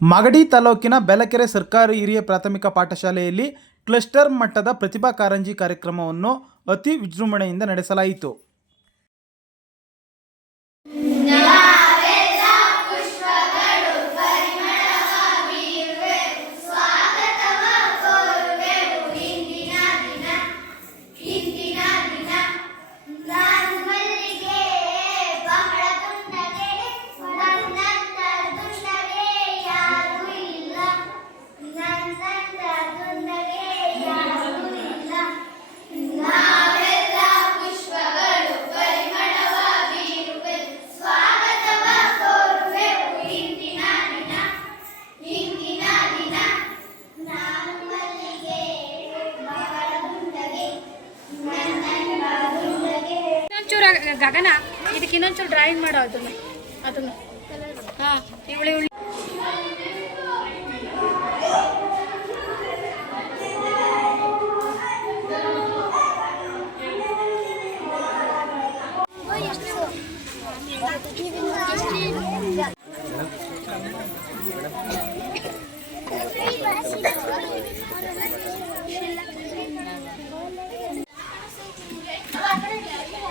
ಮಾಗಡಿ ತಾಲೂಕಿನ ಬೆಲಕೆರೆ ಸರ್ಕಾರಿ ಹಿರಿಯ ಪ್ರಾಥಮಿಕ ಪಾಠಶಾಲೆಯಲ್ಲಿ ಕ್ಲಸ್ಟರ್ ಮಟ್ಟದ ಪ್ರತಿಭಾ ಕಾರಂಜಿ ಕಾರ್ಯಕ್ರಮವನ್ನು ಅತಿ ವಿಜೃಂಭಣೆಯಿಂದ ನಡೆಸಲಾಯಿತು. ಗಗನ ಇದಕ್ಕೆ ಇನ್ನೊಂಚೂರು ಡ್ರಾಯಿಂಗ್ ಮಾಡೋ ಅದನ್ನು ಅದನ್ನು ಹಾಂ ಇವಳು ಇವಳು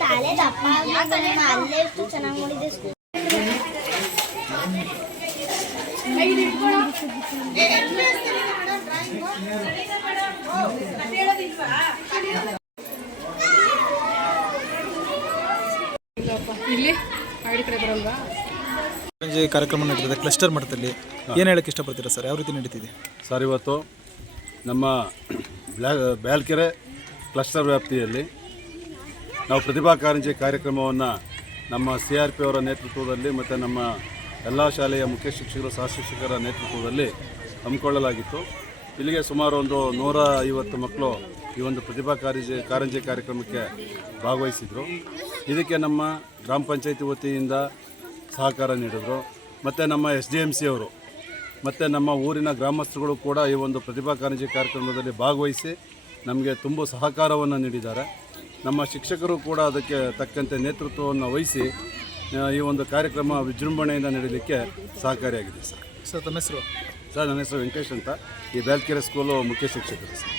ತಲೆ ದಪ್ಪ ಅಲ್ಲೇ ಎಷ್ಟು ಚೆನ್ನಾಗಿ ಇಲ್ಲಿ ಕಡೆ ಬರಲ್ವಾ? ಕಾರ್ಯಕ್ರಮ ನಡೀತದೆ ಕ್ಲಸ್ಟರ್ ಮಟ್ಟದಲ್ಲಿ. ಏನು ಹೇಳಕ್ಕೆ ಇಷ್ಟಪಡ್ತೀರಾ ಸರ್? ಯಾವ ರೀತಿ ನಡೀತಿದೆ? ಸರ್ ಇವತ್ತು ನಮ್ಮ ಬ್ಯಾಲ್ಕೆರೆ ಕ್ಲಸ್ಟರ್ ವ್ಯಾಪ್ತಿಯಲ್ಲಿ ನಾವು ಪ್ರತಿಭಾ ಕಾರಂಜಿ ಕಾರ್ಯಕ್ರಮವನ್ನು ನಮ್ಮ ಸಿ ಆರ್ ಪಿ ಅವರ ನೇತೃತ್ವದಲ್ಲಿ ಮತ್ತು ನಮ್ಮ ಎಲ್ಲ ಶಾಲೆಯ ಮುಖ್ಯ ಶಿಕ್ಷಕರು, ಸಹ ಶಿಕ್ಷಕರ ನೇತೃತ್ವದಲ್ಲಿ ಹಮ್ಮಿಕೊಳ್ಳಲಾಗಿತ್ತು. ಇಲ್ಲಿಗೆ ಸುಮಾರು ಒಂದು ನೂರ ಐವತ್ತು ಮಕ್ಕಳು ಈ ಒಂದು ಪ್ರತಿಭಾ ಕಾರಂಜಿ ಕಾರಂಜಿ ಕಾರ್ಯಕ್ರಮಕ್ಕೆ ಭಾಗವಹಿಸಿದರು. ಇದಕ್ಕೆ ನಮ್ಮ ಗ್ರಾಮ ಪಂಚಾಯತಿ ವತಿಯಿಂದ ಸಹಕಾರ ನೀಡಿದರು. ಮತ್ತು ನಮ್ಮ ಎಸ್ ಡಿ ಎಂ ಸಿ ಅವರು, ಮತ್ತು ನಮ್ಮ ಊರಿನ ಗ್ರಾಮಸ್ಥರುಗಳು ಕೂಡ ಈ ಒಂದು ಪ್ರತಿಭಾ ಕಾರಂಜಿ ಕಾರ್ಯಕ್ರಮದಲ್ಲಿ ಭಾಗವಹಿಸಿ ನಮಗೆ ತುಂಬ ಸಹಕಾರವನ್ನು ನೀಡಿದ್ದಾರೆ. ನಮ್ಮ ಶಿಕ್ಷಕರು ಕೂಡ ಅದಕ್ಕೆ ತಕ್ಕಂತೆ ನೇತೃತ್ವವನ್ನು ವಹಿಸಿ ಈ ಒಂದು ಕಾರ್ಯಕ್ರಮ ವಿಜೃಂಭಣೆಯಿಂದ ನಡೀಲಿಕ್ಕೆ ಸಹಕಾರಿಯಾಗಿದೆ ಸರ್. ಸರ್ ತಮ್ಮ ಹೆಸರು? ಸರ್ ನನ್ನ ಹೆಸರು ವೆಂಕಟೇಶ್ ಅಂತ. ಈ ಬ್ಯಾಲ್ಕೆರೆ ಸ್ಕೂಲು ಮುಖ್ಯ ಶಿಕ್ಷಕರು ಸರ್.